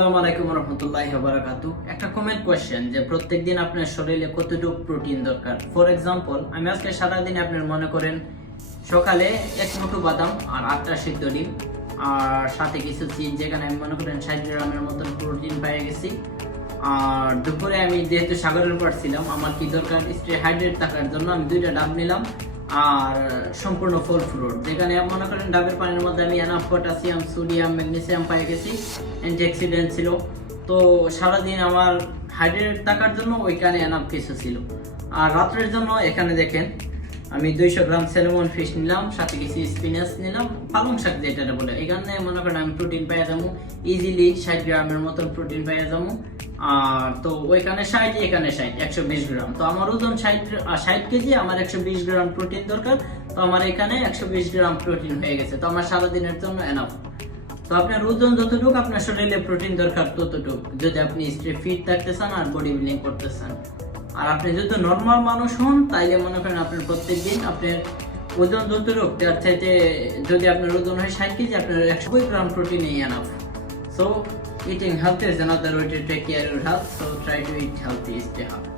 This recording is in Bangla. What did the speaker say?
আসসালামু আলাইকুম রহমতুল্লাহি ওয়া বারাকাতুহু। একটা কমেন্ট কোশ্চেন যে প্রত্যেকদিন আপনার শরীরে কতটুকু প্রোটিন দরকার। ফর এক্সাম্পল, আমি আজকে সারাদিন আপনার মনে করেন সকালে এক মুঠো বাদাম আর 8টা সিদ্ধ ডিম আর সাথে কিছু চিজ, যেখানে আমি মনে করেন 60 গ্রামের মতন প্রোটিন পেয়ে গেছি। আর দুপুরে আমি যেহেতু সাগরের উপর ছিলাম, আমার কি দরকার স্টে হাইড্রেট থাকার জন্য আমি 2টা ডাব নিলাম আর সম্পূর্ণ ফল ফ্রুট, যেখানে মনে করেন ডাবের পানির মধ্যে আমি এনাফ পটাশিয়াম, সোডিয়াম, ম্যাগনেসিয়াম পেয়ে গেছি, অ্যান্টিঅক্সিডেন্ট ছিল। তো সারাদিন আমার হাইড্রেট থাকার জন্য ওইখানে এনাফ কিছু ছিল। আর রাত্রের জন্য এখানে দেখেন আমি 200 গ্রাম স্যালমন ফিশ নিলাম, সাথে কিছু স্পিনাচ নিলাম, পালং শাক যেটা বলে। এখানে মনে করেন আমি প্রোটিন পেয়ে যাবো ইজিলি 60 গ্রামের মতন প্রোটিন পেয়ে যাবো। আর তো ওইখানে 60, এখানে 60, 120 গ্রাম। তো আমার ওজন 60 কেজি, আমার 120 গ্রাম প্রোটিন দরকার। তো আমার এখানে 120 গ্রাম প্রোটিন হয়ে গেছে। তো আমার সারাদিনের জন্য এনাফ। তো আপনার ওজন যতটুকু আপনার শরীরে প্রোটিন দরকার ততটুকু, যদি আপনি স্টে ফিট থাকতে চান আর বডি বিল্ডিং করতে চান। আর আপনি যদি নর্মাল মানুষ হন তাইলে মনে করেন আপনার প্রত্যেকদিন আপনার ওজন যতটুকু, তার চাইতে যদি আপনার ওজন হয় 60 কেজি, আপনার 120 gram protein enough. So eating healthy is another way to take care of your health. So try to eat healthy, stay healthy.